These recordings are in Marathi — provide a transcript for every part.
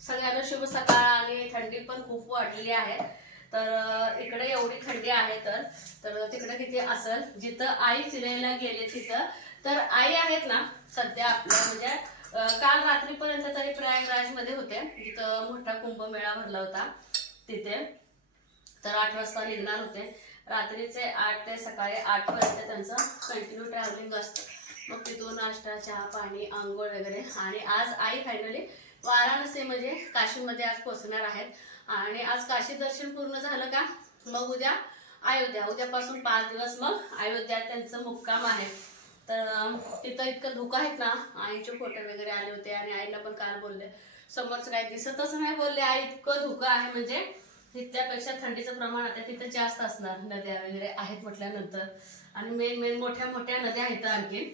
सगळ्यांना शुभ सकाळ. आणि थंडी पण खूप वाढलेली आहे. तर इकडे एवढी थंडी आहे तर तिकडे किती असेल. जिथं आई फिरायला गेले तिथं तर आई आहेत ना सध्या आपल्या म्हणजे काल रात्रीपर्यंत तरी प्रयागराज मध्ये होते, जिथं मोठा कुंभमेळा भरला होता तिथे. तर 8 वाजता निघणार होते. रात्रीचे 8 ते सकाळी 8 पर्यंत त्यांचं कंटिन्यू ट्रॅव्हलिंग असतं. मग तिथून नाश्ता, चहा, पाणी, आंघोळ वगैरे. आणि आज आई फायनली वाराणसी म्हणजे काशीमध्ये आज पोहोचणार आहेत. आणि आज काशी दर्शन पूर्ण झालं का मग उद्या अयोध्या. उद्यापासून 5 दिवस मग अयोध्यात त्यांचं मुक्काम आहे. तर तिथं इतकं धुकं आहेत ना. आईचे फोटो वगैरे आले होते आणि आईला पण काल बोलले समोरचं काही दिसतच नाही. बोलले आई इतकं धुकं आहे म्हणजे तिथल्यापेक्षा थंडीचं प्रमाण आता तिथं जास्त असणार. नद्या वगैरे आहेत म्हटल्यानंतर. आणि मेन मोठ्या मोठ्या नद्या आहेत. आणखी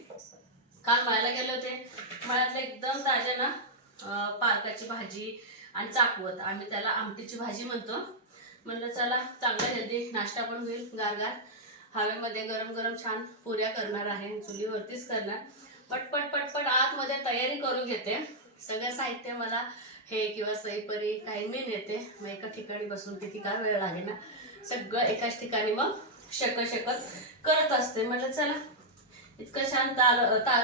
काल मळ्याला गेले होते. मळ्यातलं एकदम ताज्या ना पालकाची भाजी आणि चाकवत, आम्ही त्याला आमटीची भाजी म्हणतो. म्हणलं चला चांगला हेल्दी नाश्ता पण होईल. गारगार हवेमध्ये गरम गरम छान पुऱ्या करणार आहे. चुलीवरतीच करणार. पटपट पटपट आतमध्ये तयारी करून घेते. सगळं साहित्य मला हे किंवा सईपरी काही मी नेते. मग एका ठिकाणी बसून किती काय वेळ लागे ना. सगळं एकाच ठिकाणी मग शकत करत असते. म्हटलं चला इतकं छान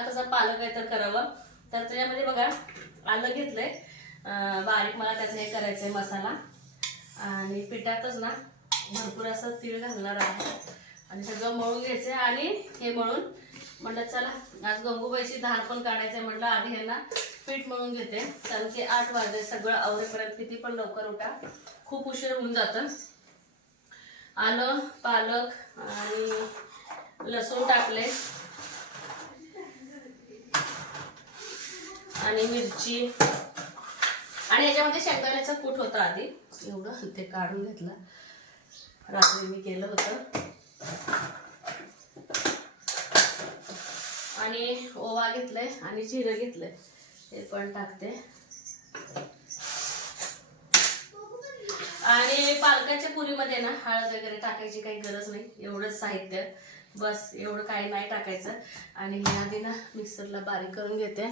तसा पालक आहे तर करावं. तर त्याच्यामध्ये बघा आलं घेतलंय बारीक. मला त्याचं हे करायचंय मसाला. आणि पिठातच ना भरपूर असं तीळ घालणार आहे. आणि सगळं मळून घ्यायचंय. आणि हे मळून म्हटलं चला आज गंगूबाईची धार पण काढायचंय. म्हटलं आधी हे ना पीठ मळून घेते. कारण की 8 वाजले सगळं आवरेपर्यंत. किती पण लवकर उठा, खूप उशीर होऊन जातं. आलं, पालक आणि लसूण टाकले आणि मिरची. आणि याच्यामध्ये शेंगदाण्याचं कूट होतं आधी. एवढं ते काढून घेतलं. रात्री मी केलं होतं. आणि ओवा घेतलंय आणि जिरं घेतलंय. हे पण टाकते. आणि पालकाच्या पुरीमध्ये ना हळद वगैरे टाकायची काही गरज नाही. एवढंच साहित्य बस. एवढं काही नाही टाकायचं. आणि मी आधी ना मिक्सरला बारीक करून घेते.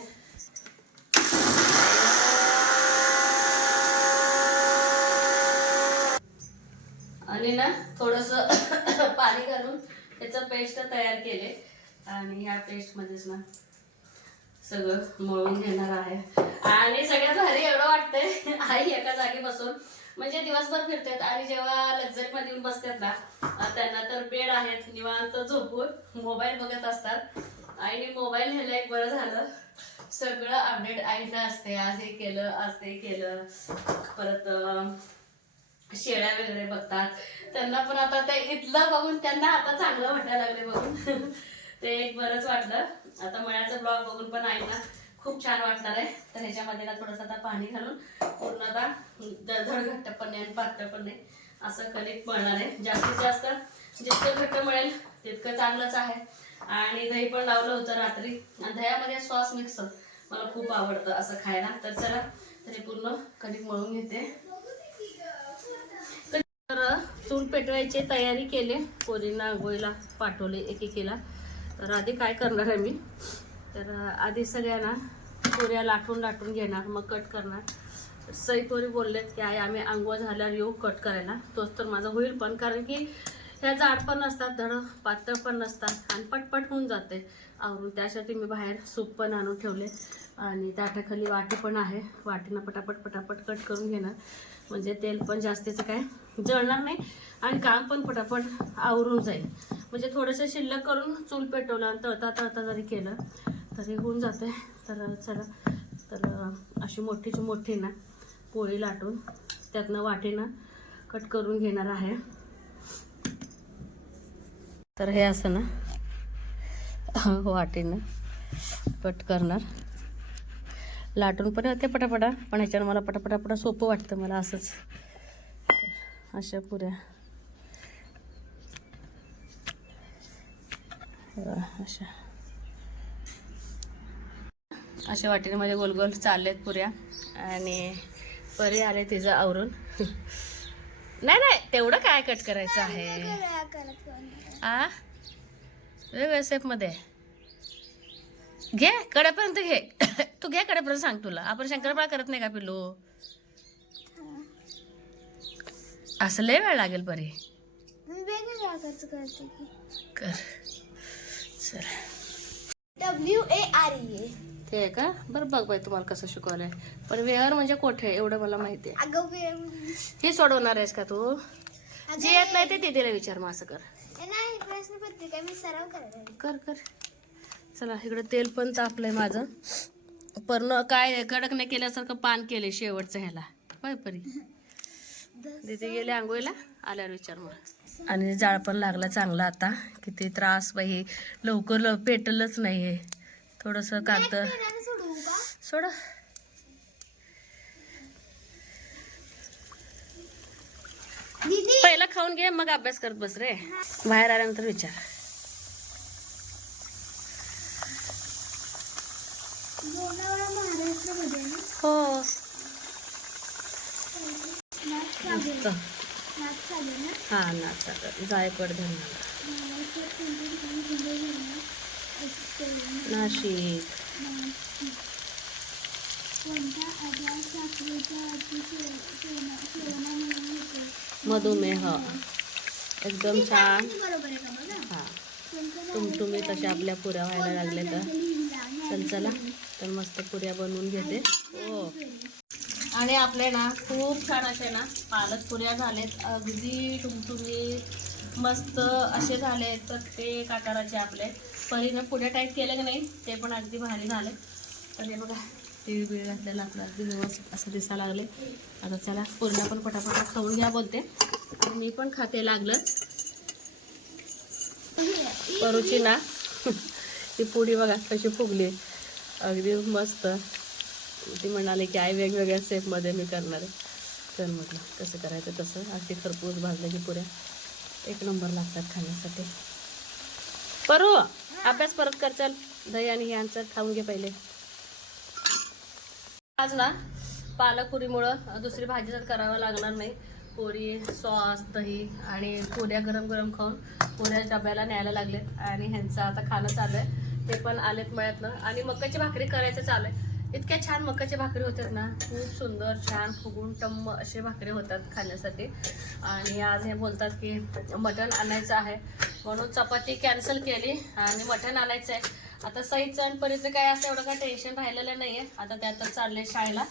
आणि ना थोडंसं पाणी घालून त्याचं पेस्ट तयार केले. आणि ह्या पेस्ट मध्येच ना सगळं मळून घेणार आहे. आणि सगळ्यात भारी एवढं वाटतंय आई एका जागी बसून म्हणजे दिवसभर फिरतात. आणि जेव्हा लक्झरी मध्ये येऊन बसतात ना त्यांना तर बेड आहेत, निवांत झोपून मोबाईल बघत असतात. आईने मोबाईल नेलं एक बरं झालं. सगळं अपडेट आईला असते. आज हे केलं, आज ते केलं. परत शेळ्या वगैरे बघतात. त्यांना पण आता ते इथलं बघून त्यांना आता चांगलं वाटायला लागले बघून. ते एक बरंच वाटलं. आता मळ्याचा ब्लॉग बघून पण आहे ना खूप छान वाटणार आहे. तर ह्याच्यामध्ये ना थोडंसं आता पाणी घालून पूर्णतः धड घट्ट पण नाही आणि पातळ पण नाही असं कणिक मळणार आहे. जास्तीत जास्त जितकं घट्ट मिळेल तितकं चांगलंच आहे. आणि दही पण लावलं होतं रात्री. आणि दह्यामध्ये सॉस मिक्स मला खूप आवडतं असं खायला. तर चला तरी पूर्ण कणिक मळून घेते. तर चूल पेटवायची तयारी केली. पोरींना आंघोळीला पाठवले एकेकीला. तर आधी काय करणार आहे मी, तर आधी सगळ्यांना पुऱ्या लाटून घेणार, मग कट करणार. सई पोरी बोललेत की आई आम्ही आंघोळ झाल्यावर येऊ कट करायला. तोच तर माझा होईल पण, कारण की ह्या जाड पण नसतात, धड पातळ पण नसतात आणि पटपट होऊन जाते आवरून. त्यासाठी मी बाहेर सूप पण आणून ठेवले. आणि ताटाखाली वाटी पण आहे. वाटीनं पटापट कट करून घेणार. म्हणजे तेल पण जास्तीचं काय जळणार नाही आणि काम पण पटापट आवरून जाईल. म्हणजे थोडंसं शिल्लक करून चूल पेटवलं आणि तळता जरी केलं तरी होऊन जाते. तर चला तर अशी मोठीची मोठी ना पोळी लाटून त्यातनं वाटीनं कट करून घेणार आहे. तर हे असं ना वाटीनं कट करणार. लाटून पण होते पटापटा, पण ह्याच्यानं मला पटापटा सोपं वाटतं मला असंच. अशा पुऱ्या अशा वाटीने माझे गोल चाललेत पुऱ्या. आणि परी आले तिचं आवरून. नाही तेवढं काय कट करायचं आहे. वेगळ्या शेप मध्ये घे, कडेपर्यंत घे. तू घे कडेपर्यंत, सांग तुला. आपण शंकरपाळा करत नाही का पिल्लू. असं लय वेळ लागेल परी. कर चल. WARE ते आहे का? बरं बघ बाई तुम्हाला कसं शिकवलंय. पण वेअर म्हणजे कोठे एवढं मला माहिती आहे. अगं वेळ म्हणजे हे सोडवणार आहेस का तू? जे येत नाही ते दीदीला विचार. मग असं कर. नाही प्रश्नपत्रिका मी सराव करायला. कर कर. चला इकडे तेल पण तापलंय माझं. पण काय कडक नाही केल्यासारखं पान केले शेवटचं ह्याला. होय परी. दीदी गेले आंघोळीला. आल्यावर विचार मग. आणि जाळ पण लागला चांगला आता. किती त्रास बाई. लवकर पेटलंच नाही हे. थोडस कागद सोड. पहिला खाऊन घे मग अभ्यास करत बस रे. बाहेर आल्यानंतर विचार. हो हा नाच जायकवाड धरणाला. नाशिक. मधुमेह एकदम छान. हा तुम्ही तशा आपल्या पुऱ्या व्हायला लागले तर चला तर मस्त पुऱ्या बनवून घेते. हो आणि आपले ना खूप छान असे ना पालक पुऱ्या झालेत. अगदी तुम्ही मस्त असे झाले प्रत्येक आकाराचे आपले. परीनं पुढे टाईप केले की नाही ते पण अगदी भारी झाले. तर हे बघा तीळ बिळ घातलेलं आपलं अगदी व्यवस्थित असं दिसायला लागले. आता चला पुऱ्या पण पटापट खाऊन घ्या बोलते. आणि मी पण खाते लागलं. परूची ना ती पुडी बघा कशी फुगली अगदी मस्त. ती म्हणाले की आई वेगवेगळ्या शेपमध्ये मी करणार आहे. तर म्हटलं कसं करायचं तसं. अगदी खरपूस भाजल्याची पुऱ्या एक नंबर लागतात खाण्यासाठी. परू अभ्यास परत कर चल. दही आणि हे आमचं खाऊन घे पहिले. आज ना पालक पुरीमुळं दुसरी भाजी जर करावं लागणार नाही. पुरी सॉस दही आणि पुऱ्या गरम गरम खाऊन पुऱ्या डब्याला न्यायला लागलेत. आणि ह्यांचं आता खाणं चालू आहे. ते पण आलेत मळ्यातनं. आणि मकाची भाकरी करायचं चालू आहे. इतक्या छान मकाची भाकरी होतात ना. खूप सुंदर छान फुगून टम्म असे भाकरी होतात खाण्यासाठी. आणि आज हे बोलतात की मटण आणायचं आहे म्हणून चपाती कॅन्सल केली आणि मटण आणायचं आहे. आता सईचं आणि परीचं काय असं एवढं काय टेन्शन राहिलेलं नाही आहे. आता त्यातच चालले शाळेला.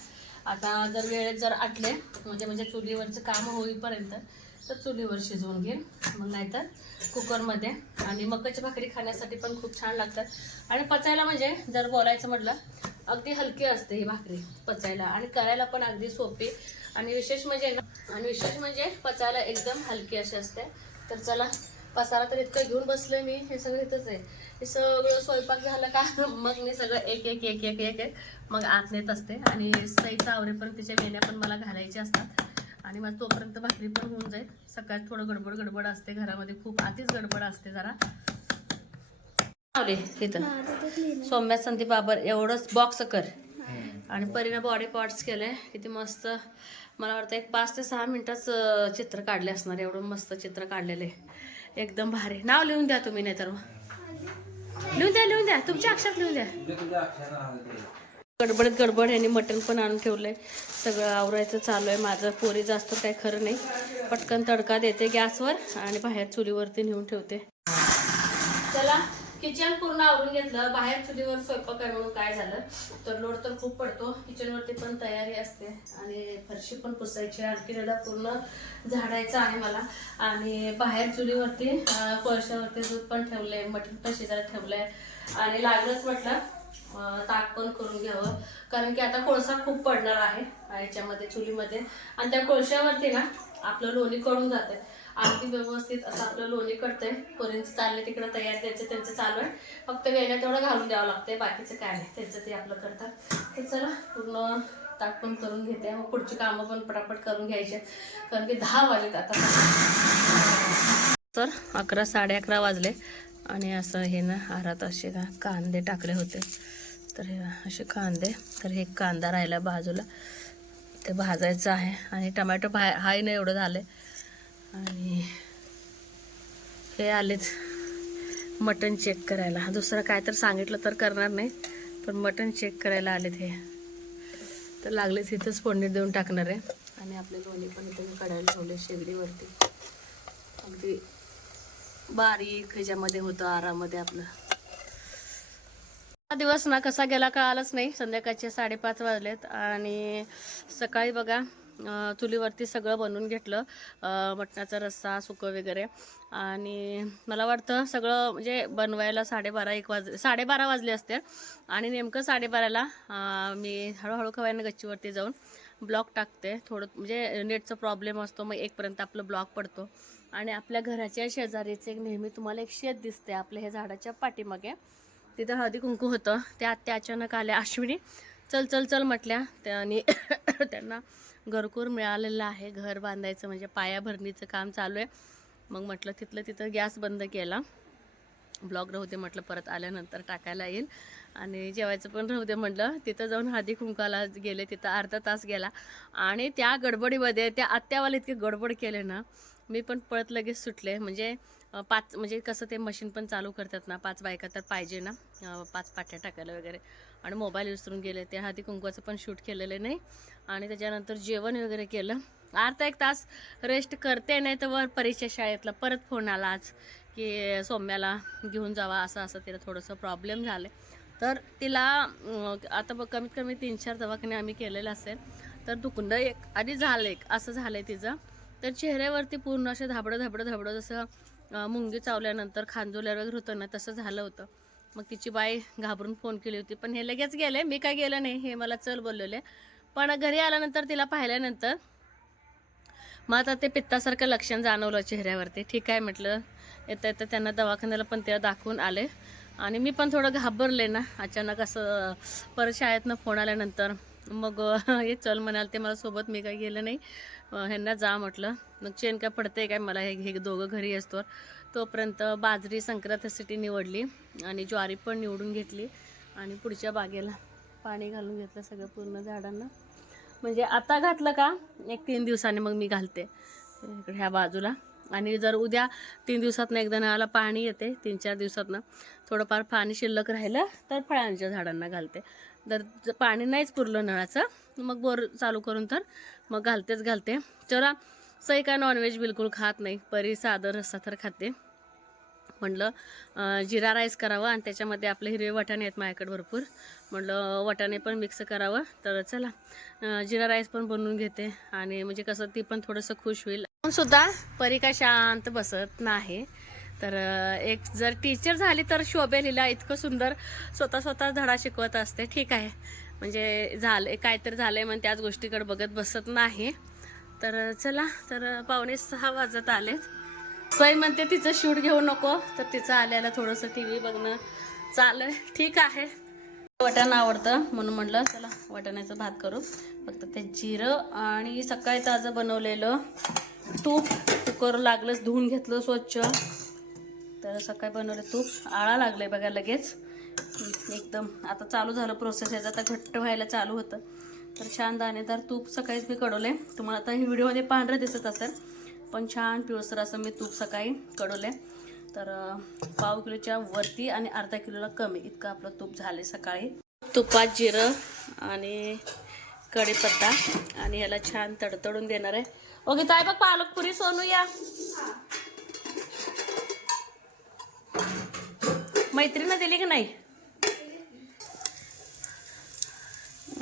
आता जर वेळेत जर आटले म्हणजे चुलीवरचं काम होईपर्यंत तर चुलीवर शिजवून घेईन. मग नाहीतर कुकरमध्ये. आणि मकाची भाकरी खाण्यासाठी पण खूप छान लागतात. आणि पचायला म्हणजे जर बोलायचं म्हटलं अगदी हलकी असते ही भाकरी पचायला. आणि करायला पण अगदी सोपी. आणि विशेष म्हणजे पचायला एकदम हलकी अशी असते. तर चला पसारा तर इतकं घेऊन बसले मी. हे सगळं इथंच आहे. हे सगळं स्वयंपाक झालं का मग मी सगळं एक एक एक एक एक एक मग आत नेत असते. आणि सईचा आवरेपर्यंत तिच्या वेण्या पण मला घालायच्या असतात. आणि मग तोपर्यंत भाकरी पण होऊन जाईल. सकाळी थोडं गडबड असते घरामध्ये. खूप आधीच गडबड असते जरा. इथं सौम्या संदीप बाबर एवढंच बॉक्स कर. आणि परीनं बॉडी पार्ट्स केले. किती मस्त. मला वाटतं एक 5 ते 6 मिनिटाचं चित्र काढले असणार. एवढं मस्त चित्र काढलेले एकदम भारी. नाव लिहून द्या तुम्ही नाही तर लिहून द्या तुमच्या अक्षरात लिहून द्या. गडबड ह्यानी मटण पण आणून ठेवलंय. सगळं आवरायचं चालू आहे माझं. पोरी जास्त काय खरं नाही. पटकन तडका देते गॅसवर आणि बाहेर चुलीवरती नेऊन ठेवते. चला किचन पूर्ण आवरून घेतलं. बाहेर चुलीवर स्वयंपाक आहे म्हणून काय झालं तर लोड तर खूप पडतो. किचनवरती पण तयारी असते. आणि फरशी पण पुसायची. आणखी रेडा पूर्ण झाडायचं आहे मला. आणि बाहेर चुलीवरती कोळशावरती दूध पण ठेवलंय. मटण पण शिजायला ठेवलंय. आणि लागलंच म्हटलं ताक पण करून घ्यावं. कारण की आता कोळसा खूप पडणार आहे याच्यामध्ये चुलीमध्ये. आणि त्या कोळशावरती ना आपलं लोणी कळून जाते. अगदी व्यवस्थित असं आपलं लोणी कटतंय. पोरींचं चाललंय तिकडं तयार त्यांचं चालू आहे. फक्त वेळेला तेवढं घालून द्यावं लागतंय. बाकीचं काय नाही त्यांचं ते आपलं करतात. तर चला पूर्ण ताक पण करून घेते. मग पुढची कामं पण पटापट करून घ्यायचे. कारण की 10 वाजलेत आता. तर 11 11:30 वाजले. आणि असं हे ना आरात असे ना कांदे टाकले होते. तर हे असे कांदे. तर हे कांदा राहिला बाजूला ते भाजायचं आहे. आणि टमॅटो हाय नाही एवढं झालं. आणि हे आलेच मटण चेक करायला. दुसरं काय तर सांगितलं तर करणार नाही. पण मटण चेक करायला आलेत हे. तर लागलेच इथंच फोडणी देऊन टाकणार आहे. आणि आपले लोणी पण इथे मी कढायला ठेवले शेगडीवरती. अगदी बारीक ह्याच्यामध्ये होतं आरामध्ये आपलं. हा दिवस ना कसा गेला कळालंच नाही. संध्याकाळचे 5:30 वाजलेत आणि सकाळी बघा चुलीवरती सगळं बनवून घेतलं. मटणाचा रस्सा सुकं वगैरे. आणि मला वाटतं सगळं म्हणजे बनवायला 12:30 वाजले असते. आणि नेमकं 12:30ला मी हळूहळू खवायनं गच्चीवरती जाऊन ब्लॉक टाकते. थोडं म्हणजे नेटचा प्रॉब्लेम असतो, मग 1पर्यंत आपलं ब्लॉक पडतो. आणि आपल्या घराच्या शेजारीच एक नेहमी तुम्हाला एक शेत दिसते आपल्या हे झाडाच्या पाठीमागे. तिथं हळदी कुंकू होतं. त्या आत्या अचानक आल्या, अश्विनी चल चल चल म्हटल्या. आणि त्यांना घरकुर मिळालेलं आहे. घर बांधायचं म्हणजे पायाभरणीचं काम चालू आहे. मग म्हटलं तिथं गॅस बंद केला. ब्लॉग राहू दे म्हटलं, परत आल्यानंतर टाकायला येईल. आणि जेवायचं पण राहू दे म्हटलं. तिथं जाऊन हळदी कुंकाला गेले. तिथं अर्धा तास गेला. आणि त्या गडबडीमध्ये त्या आत्यावाला इतके गडबड केले ना, मी पण पळत लगेच सुटले. म्हणजे 5 म्हणजे कसं ते मशीन पण चालू करतात ना, 5 बायका तर पाहिजे ना, 5 पाट्या टाकायला वगैरे. आणि मोबाईल विसरून गेले. ते हळदी कुंकवाचं पण शूट केलेलं नाही. आणि त्याच्यानंतर जेवण वगैरे केलं. अर्धा 1 तास रेस्ट करते. नाही तर वर परीक्षा शाळेतला परत फोन आला आज की सौम्याला घेऊन जावा, असं तिला थोडंसं प्रॉब्लेम झालं. तर तिला आता कमीत कमी 3-4 दवाखाने आम्ही केलेले असेल. तर दुखणं एक आधी झालं एक असं झालं आहे तिचं. तर चेहऱ्यावरती पूर्ण असे धाबडं जसं मुंगी चावल्यानंतर खांजोल्यावर वगैरे होतं ना, तसं झालं होतं. मग तिची बाई घाबरून फोन केली होती, पण हे लगेच गेले. मी काय गेलं नाही, हे मला चल बोललेले. पण घरी आल्यानंतर तिला पाहिल्यानंतर मग आता ते पित्तासारखं लक्षण जाणवलं चेहऱ्यावरती. ठीक आहे म्हटलं, येतं त्यांना दवाखान्याला पण तिला दाखवून आले. आणि मी पण थोडं घाबरले ना, अचानक असं परत शाळेतनं फोन आल्यानंतर. मग हे चल म्हणाल ते मला सोबत, मी काही गेलं नाही. ह्यांना जा म्हटलं. मग चेन काय पडते काय मला, हे दोघं घरी असतो. तोपर्यंत बाजरी संक्रांतीसाठी निवडली आणि ज्वारी पण निवडून घेतली. आणि पुढच्या बागेला पाणी घालून घेतलं सगळं पूर्ण झाडांना. म्हणजे आता घातलं का एक 3 दिवसांनी मग मी घालते इकडे ह्या बाजूला. आणि जर उद्या 3 दिवसातनं एकदा नळाला पाणी येते, 3-4 दिवसातनं थोडंफार पाणी शिल्लक राहिलं तर फळांच्या झाडांना घालते. जर पाणी नाहीच पुरलं नळाचं मग बोर चालू करून तर मग घालते. चला, सई काय नॉनव्हेज बिलकुल खात नाही. परी साधं रस्सा तर खाते. म्हटलं जिरा राईस करावं आणि त्याच्यामध्ये आपले हिरवे वाटाणे आहेत माझ्याकडे भरपूर. म्हटलं वाटाणे पण मिक्स करावं. तर चला जिरा राईस पण बनवून घेते. आणि म्हणजे कसं ती पण थोडंसं खुश होईल. पण सुद्धा परी काय शांत बसत नाही. तर एक जर टीचर झाली तर शोभेल हिला. इतकं सुंदर स्वतः धडा शिकवत असते. ठीक आहे, म्हणजे झालं काहीतरी झालंय मग त्याच गोष्टीकडे बघत बसत नाही. तर चला, तर 5:45 वाजत आलेत. सई म्हणते तिचं शूट घेऊ नको, तर तिचं आल्याला थोडंसं TV बघणं चालू. ठीक आहे, वाटाणा आवडतं म्हणून म्हटलं चला वाटाण्याचा भात करू. फक्त ते जिरं आणि सकाळी ताजं बनवलेलं तूप कुकर लागलंच धुवून घेतलं स्वच्छ. तर सकाळी बनवलं तूप आळा लागलंय बघा लगेच एकदम. आता चालू झालं प्रोसेस याचा, आता घट्ट व्हायला चालू होतं. तर छान दाणेदार तूप सकाळीच मी कडवले. तुम्हाला आता ही व्हिडिओमध्ये पांढरं दिसत असेल, पण छान पिवळसर असं मी तूप सकाळी कडवले. तर 1/2 किलोच्या वरती आणि अर्धा किलोला कमी इतकं आपलं तूप झाले सकाळी. तुपात जिरं आणि कढीपत्ता आणि याला छान तडतडून देणार आहे. ओके ताई, बघ पालकपुरी सोनू या. मैत्रीनं दिली की नाही.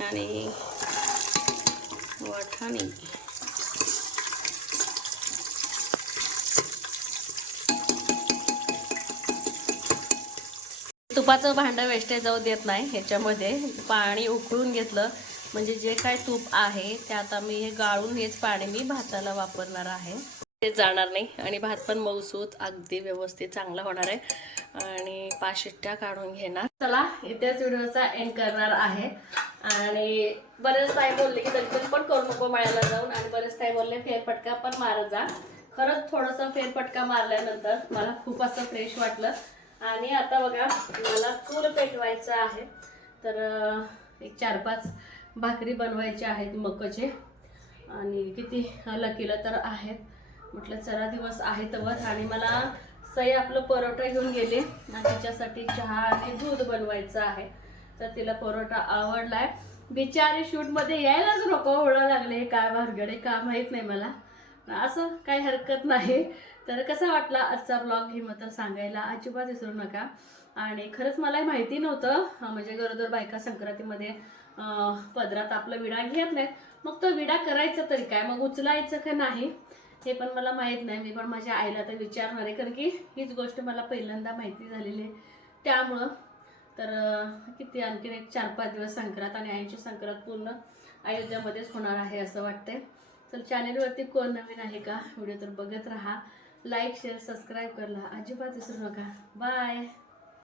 आणि वाटाणे तुपाचं भांडं वेस्टेज जाऊ देत नाही. ह्याच्यामध्ये पाणी उकळून घेतलं म्हणजे जे काय तूप आहे ते आता मी हे गाळून हेच पाणी मी भाताला वापरणार आहे. ते जाणार नाही आणि भात पण मऊसूत अगदी व्यवस्थित चांगला होणार आहे. आणि 5 शिट्ट्या काढून घेणार. चला, इथेच व्हिडिओचा एंड करणार आहे. आणि बरेच ताई बोलले की दर्शन पण करू नको मळ्याला जाऊन, आणि बरेच ताई बोलले फेरफटका पण मारत जा. खरंच थोडंसं फेरफटका मारल्यानंतर मला खूप असं फ्रेश वाटलं. आणि आता बघा मला चूल पेटवायचं आहे. तर एक 4-5 भाकरी बनवायच्या आहेत मकाचे. आणि किती लकीला तर आहेत. म्हटलं चला दिवस आहे तवर. आणि मला सई आपलं परोठा घेऊन गेले आणि तिच्यासाठी चहा आणि दूध बनवायचं आहे. तर तिला परोठा आवडलाय. बिचारी शूटमध्ये यायलाच नको होणं लागले, काय भानगडे का माहीत नाही मला. असं काही हरकत नाही. तर कसा वाटला आजचा ब्लॉग हे मात्र सांगायला अजिबात विसरू नका. आणि खरंच मला माहिती नव्हतं म्हणजे गरोदर बायका संक्रांतीमध्ये पदरात आपला विडा घेत नाहीत. मग तो विडा करायचा तरी काय, मग उचलायचं का नाही हे पण मला माहीत नाही. मी पण माझ्या आईला तर विचारणार आहे, कारण की हीच गोष्ट मला पहिल्यांदा माहिती झालेली आहे त्यामुळं. तर किती आणखीन एक 4-5 दिवस संक्रांत आणि आईची संक्रांत पूर्ण अयोध्यामध्येच होणार आहे असं वाटतंय. तर चॅनेलवरती कोण नवीन आहे का व्हिडिओ तर बघत राहा. लाईक शेअर सबस्क्राईब करायला अजिबात विसरू नका. बाय.